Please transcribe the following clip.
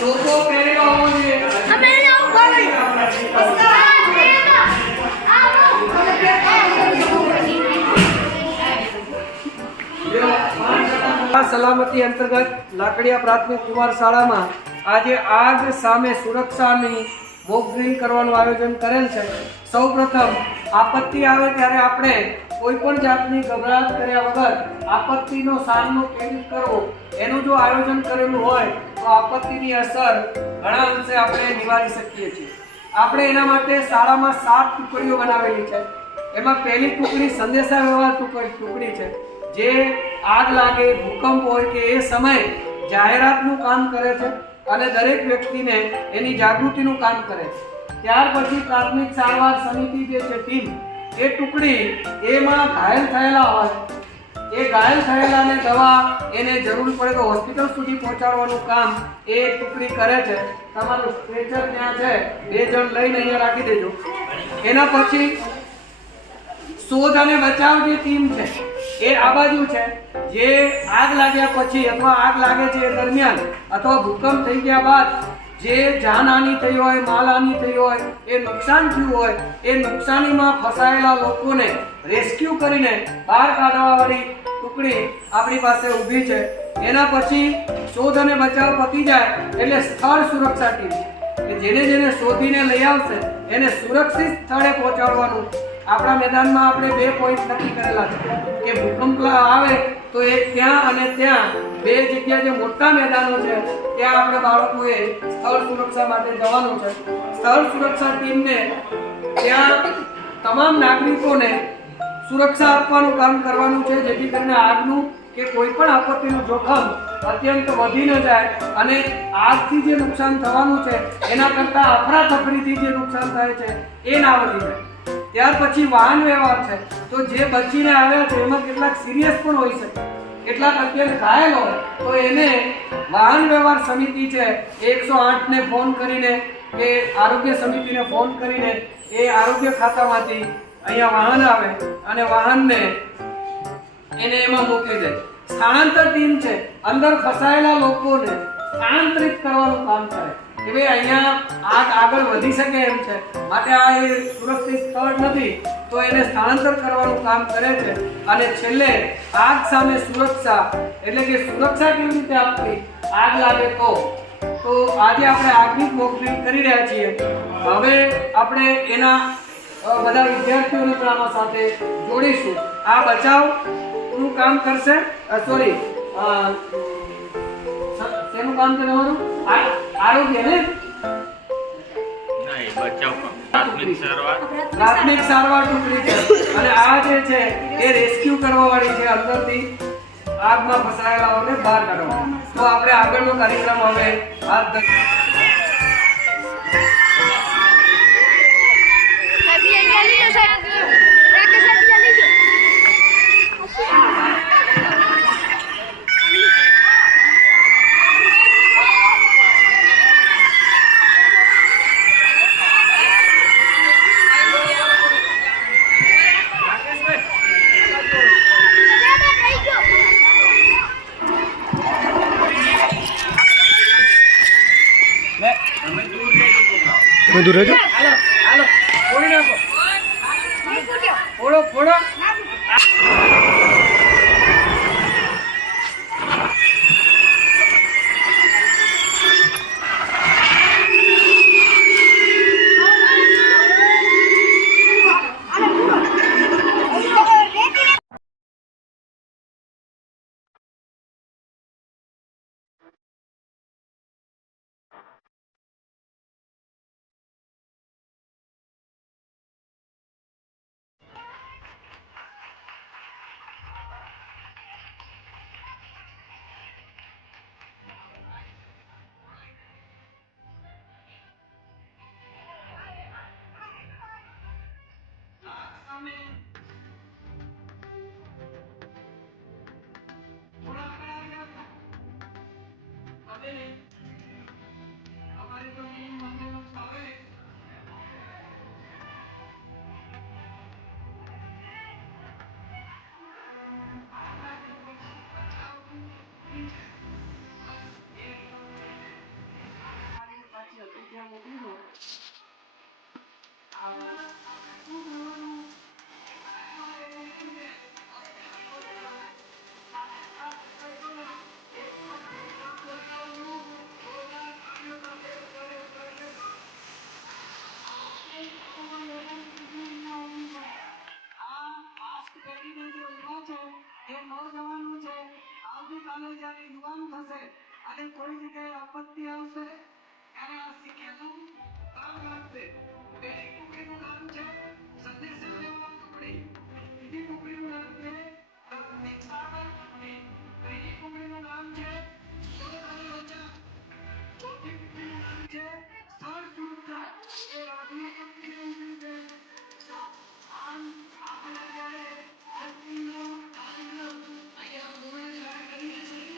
લોકો પહેરેલો હોવો જોઈએ. સલામતી અંતર્ગત લાકડીયા પ્રાથમિક કુમાર શાળામાં આજે આગ સામે સુરક્ષાની મોક ડ્રીલ કરવાનું આયોજન કરેલ છે. સૌપ્રથમ આપત્તિ આવે ત્યારે આપણે કોઈ પણ જાતની ગભરાટ કર્યા વગર આપત્તિનો સામનો કેવી રીતે કરવો એનું જો આયોજન કરેલું હોય તો આપત્તિની અસર ઘણા અંશે આપણે નિવારી શકીએ છીએ. આપણે એના માટે શાળામાં 7 ટુકડીઓ બનાવેલી છે. એમાં પહેલી ટુકડી સંદેશા વ્યવહાર ટુકડી છે, જે આગ લાગે, ભૂકંપ હોય કે એ સમયે જાહેરાતનું કામ કરે છે અને દરેક વ્યક્તિને એની જાગૃતિનું કામ કરે છે. ત્યાર પછી પ્રાથમિક સારવાર સમિતિ જે છે ટીમ, એ ટુકડી એમાં ઘાયલ થયેલા હોય, એ ઘાયલ થયેલાને દવા એને જરૂર પડે તો હોસ્પિટલ સુધી પહોંચાડવાનું કામ એ ટુકડી કરે છે. તમારું સ્ટ્રેચર ત્યાં છે, 2 જણ લઈને અહીંયા રાખી દેજો. એના પછી શોધ અને બચાવ જે ટીમ છે એ આ બાજુ છે, જે આગ લાગ્યા પછી અથવા આગ લાગે છે એ દરમિયાન અથવા ભૂકંપ થઈ ગયા બાદ જે જાનહાનિ થઈ હોય, માલહાનિ થઈ હોય, એ નુકસાન થયું હોય, એ નુકસાનીમાં ફસાયેલા લોકોને રેસ્ક્યુ કરીને બહાર કાઢવાવાળી ટુકડી આપણી પાસે ઊભી છે. એના પછી શોધ અને બચાવ પતી જાય એટલે સ્થળ સુરક્ષા ટીમ, કે જેને શોધીને લઈ આવશે એને સુરક્ષિત સ્થળે પહોંચાડવાનું. આપણા મેદાનમાં આપણે 2 પોઈન્ટ નક્કી કરેલા છે કે ભૂકંપ આવે તો એક ત્યાં અને ત્યાં 2 જગ્યા જે મોટા મેદાનો છે ત્યાં આપણે બાળકોએ સ્થળ સુરક્ષા માટે જવાનું છે. સ્થળ સુરક્ષા ટીમને ત્યાં તમામ નાગરિકોને સુરક્ષા આપવાનું કામ કરવાનું છે, જેથી કરીને આગનું કે કોઈ પણ આપત્તિનું જોખમ અત્યંત વધી ન જાય અને આગથી જે નુકસાન થવાનું છે એના કરતાં અફરાતફરીથી જે નુકસાન થાય છે એ ના વધી જાય. ત્યાર પછી વાહન વ્યવહાર છે, તો જે બચીને આવ્યા છે એમાં કેટલાક સિરિયસ પણ હોઈ શકે, કેટલાક અત્યારે ઘાયલ હોય તો એને વાહન વ્યવહાર સમિતિ છે 108 ને ફોન કરીને કે આરોગ્ય સમિતિને ફોન કરીને એ આરોગ્ય ખાતામાંથી અહીંયા વાહન આવે અને વાહનને એને એમાં મોકલી દે. સ્થાનાંતર ટીમ છે, અંદર ફસાયેલા લોકોને સ્થાનાંતરિત કરવાનું કામ કરે કે ભાઈ અહીંયા આગ આગળ વધી શકે એમ છે, માટે આ એ સુરક્ષિત સ્થળ નથી, તો એને સ્થાનાંતર કરવાનું કામ કરે છે. અને છેલ્લે આગ સામે સુરક્ષા, એટલે કે સુરક્ષા કેવી રીતે આપવી આગ લાગે તો આજે આપણે આગની મોક ડ્રીલ કરી રહ્યા છીએ. હવે આપણે એના બધા વિદ્યાર્થીઓને પણ આમાં સાથે જોડીશું. આ બચાવનું કામ કરશે, શેનું કામ છે તમારું? આરોગ્ય ને પ્રાથમિક સારવાર ટુકડી છે અને આ જે છે એ રેસ્ક્યુ કરવા વાળી છે, અંદરથી આગમાં ફસાયેલાઓને બહાર કાઢવા. તો આપણે આગળનો કાર્યક્રમ હવે હાથ દૂર રહેજો. હાલો ફોડી નાખો, ફોડો. રહેવાનું છે. આવતીકાલે જ્યારે યુવાન થશે અને કોઈ જગ્યાએ આપત્તિ આવશે ત્યારે આ શીખેલું કામ લાગશે. પહેલી ટુકડીનું નામ છે સંદેશાવ્યવહાર ટુકડી. બીજી ટુકડીનું નામ છે પ્રાથમિક સારવાર ટુકડી. ત્રીજી ટુકડીનું નામ છે શોધ અને બચાવ. ચોથી ટુકડીનું નામ છે સ્થળ સુરક્ષા. એ રાજ્ય ટુકડી ઉભી છે. તો આમ આપણે જ્યારે શક્તિનો તાલીમનો અહીંયા ધોરણે જ્યારે કરીએ છીએ